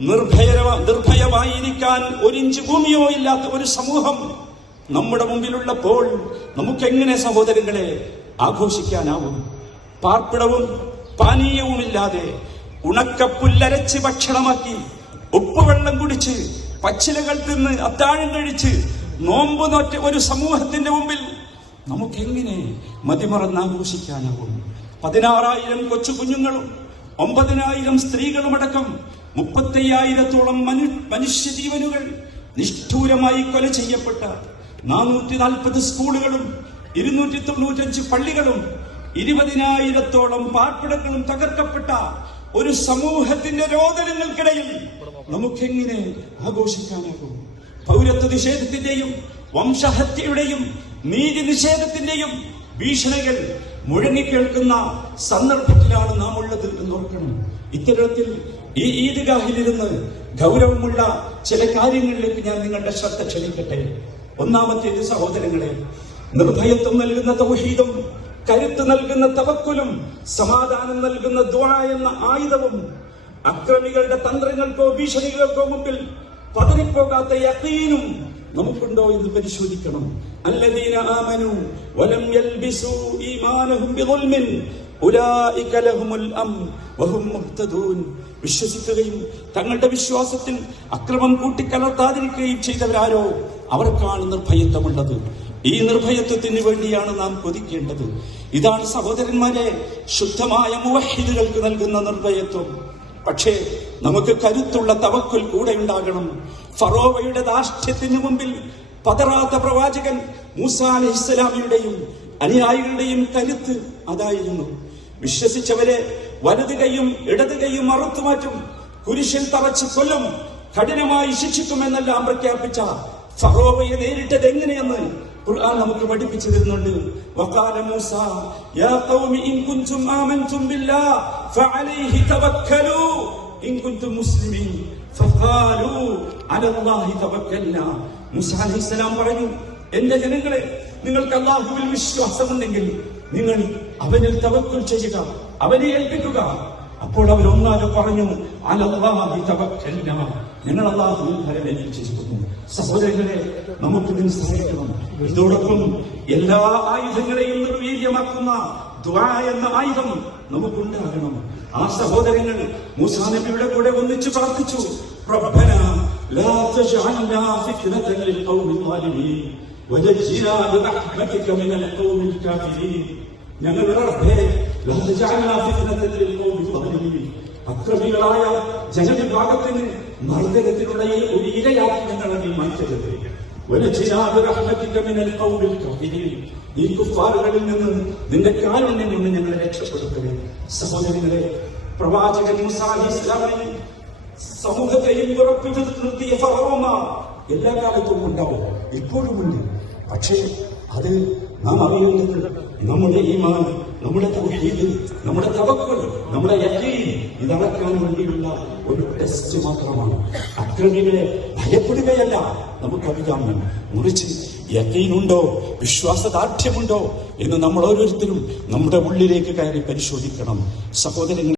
നിർഭയ നിർഭയമായിരിക്കാൻ ഒരിഞ്ച് ഭൂമിയോ ഇല്ലാത്ത ഒരു സമൂഹം നമ്മുടെ മുമ്പിലുള്ളപ്പോൾ നമുക്കെങ്ങനെ സഹോദരങ്ങളെ ആഘോഷിക്കാനാവും? പാർപ്പിടവും പാനീയവുമില്ലാതെ ഉണക്കപ്പുല്ലരച്ച് ഭക്ഷണമാക്കി ഉപ്പുവെള്ളം കുടിച്ച് പച്ചിലകൾ തിന്ന് അത്താഴം കഴിച്ച് നോമ്പ് നോറ്റ ഒരു സമൂഹത്തിന്റെ മുമ്പിൽ നമുക്കെങ്ങനെ മതിമറന്ന് ആഘോഷിക്കാനാവും? പതിനാറായിരം കൊച്ചു കുഞ്ഞുങ്ങളും ഒമ്പതിനായിരം സ്ത്രീകളുമടക്കം മുപ്പത്തയ്യായിരത്തോളം മനു മനുഷ്യജീവനുകൾ നിഷ്ഠൂരമായി കൊല ചെയ്യപ്പെട്ട നാനൂറ്റി നാൽപ്പത് സ്കൂളുകളും ഇരുന്നൂറ്റി തൊണ്ണൂറ്റഞ്ച് പള്ളികളും ഇരുപതിനായിരത്തോളം പാർപ്പിടങ്ങളും തകർക്കപ്പെട്ട ഒരു സമൂഹത്തിന്റെ രോദനങ്ങൾക്കിടയിൽ നമുക്കെങ്ങനെ ആഘോഷിക്കാനാകും? പൗരത്വ നിഷേധത്തിന്റെയും വംശഹത്യയുടെയും നീതി നിഷേധത്തിന്റെയും ഭീഷണികൾ മുഴങ്ങിക്കേൾക്കുന്ന സന്ദർഭത്തിലാണ് നാം ഉള്ളത് എന്ന് ഓർക്കണം ഇത്തരത്തിൽ ഈ ഈദ്ഗാഹിലിരുന്ന് ഗൗരവമുള്ള ചില കാര്യങ്ങളിലേക്ക് ഞാൻ നിങ്ങളുടെ ശ്രദ്ധ ക്ഷണിക്കട്ടെ. ഒന്നാമത്തേത് സഹോദരങ്ങളെ നിർഭയത്വം നൽകുന്ന തൗഹീദും കരുത്ത് നൽകുന്ന തവക്കുലും സമാധാനം നൽകുന്ന ദ്വാ എന്ന ആയുധവും അക്രമികളുടെ തന്ത്രങ്ങൾക്കോ ഭീഷണികൾക്കോ മുമ്പിൽ പതറിപ്പോകാത്ത യഖീനും നമുക്കുണ്ടോ എന്ന് പരിശോധിക്കണം. അല്ലദീന ആമനു വലം യൽബിസു ഈമാനഹും ബിദുൽമിൻ ഉലൈക ലഹുമുൽ അം വഹും മുഹ്തദൂൻ. വിശ്വസിക്കുകയും തങ്ങളുടെ വിശ്വാസത്തിൽ അക്രമം കൂട്ടിക്കലർത്താതിരിക്കുകയും ചെയ്തവരാരോ അവർക്കാണ് നിർഭയത്വമുള്ളത്. ഈ നിർഭയത്വത്തിന് വേണ്ടിയാണ് നാം കൊതിക്കേണ്ടത്. ഇതാണ് സഹോദരന്മാരെ ശുദ്ധമായ മുവഹിദുകൾക്ക് നൽകുന്ന നിർഭയത്വം. പക്ഷേ നമുക്ക് കരുത്തുള്ള തവക്കുൽ കൂടെ ഉണ്ടാകണം. ഫറോവയുടെ ധാർഷ്ട്യത്തിന് മുമ്പിൽ പതറാത്ത പ്രവാചകൻ മൂസ അലഹിസ്സലാമിയുടെയും അനുയായികളുടെയും കരുത്ത് അതായിരുന്നു. വിശ്വസിച്ചവരെ വലത് കൈയും ഇടത് കൈയും മറുത്തു മാറ്റും. കുരിശിൽ തറച്ച് കൊല്ലും. കഠിനമായി ശിക്ഷിക്കുമെന്നെല്ലാം പ്രഖ്യാപിച്ച ഫറോവയെ നേരിട്ടത് എങ്ങനെയെന്ന് ഖുർആൻ നമുക്ക് പഠിപ്പിച്ചു തരുന്നുണ്ട് വഖാല മൂസ യാ ഖൗമി ഇൻ കുൻതും ആമൻതും ബില്ലാഹ് ഫഅലൈഹി തവക്കലു. ഇൻ കുൻതും മുസ്ലിമീൻ ഫഖാലു അലല്ലാഹി തവക്കൽനാ മൂസ അലൈഹിസ്സലാം പറഞ്ഞു എന്റെ ജനങ്ങളെ നിങ്ങൾക്ക് അല്ലാഹുവിൽ വിശ്വാസമുണ്ടെങ്കിൽ നിങ്ങൾ അവനിൽ തവക്കുൽ ചെയ്യുക. അവനെ ഏൽപ്പിക്കുക അപ്പോൾ അവർ ഒന്നാകെ പറഞ്ഞു അലല്ലാഹി തവക്കൽനാ ഞങ്ങൾ അള്ളാഹുവിൽ ഫലമേൽപ്പിച്ചിരിക്കുന്നു സഹോദരങ്ങളെ നമുക്ക് ഇതിന് സഹായിക്കണം ഇതോടൊപ്പം എല്ലാ ആയുധങ്ങളെയും നിർവീര്യമാക്കുന്ന ദ്വാ എന്ന ആയുധം നമുക്കുണ്ടാകണം ആ സഹോദരങ്ങൾ മൂസാ നബിയുടെ കൂടെ ഒന്നിച്ചു പ്രാർത്ഥിച്ചു ربنا لا تجعلنا فتنة للقوم الظالمين ونجنا برحمتك من القوم الكافرين ഞങ്ങളുടെ അക്രമികളായ ജനവിഭാഗത്തിന് മർദ്ദനത്തിനുള്ള ഒരു ഇരയാക്കി ഞങ്ങളെ മാറ്റരുത് ഈ നിന്ന് നിന്റെ കാരുണ്യം നിന്ന് ഞങ്ങളെ രക്ഷപ്പെടുത്തണേ സഹോദരങ്ങളെ പ്രവാചകൻ സമൂഹത്തെയും എല്ലാ കാലത്തും ഉണ്ടാവും. ഇപ്പോഴുമുണ്ട്. പക്ഷേ അത് നാം അറിയേണ്ടത് നമ്മുടെ ഈമാൻ നമ്മുടെ തൗഹീദ് നമ്മുടെ തവക്കുൽ നമ്മുടെ യഖീൻ ഇതളക്കാൻ വേണ്ടിയുള്ള ഒരു ടെസ്റ്റ് മാത്രമാണ്. അക്രമികളെ ഭയപ്പെടുകയല്ല നമുക്കറിയാം. മുറിച്ച് യക്കീനുണ്ടോ വിശ്വാസദാർഢ്യമുണ്ടോ എന്ന് നമ്മൾ ഓരോരുത്തരും നമ്മുടെ ഉള്ളിലേക്ക് കയറി പരിശോധിക്കണം. സഹോദരങ്ങൾ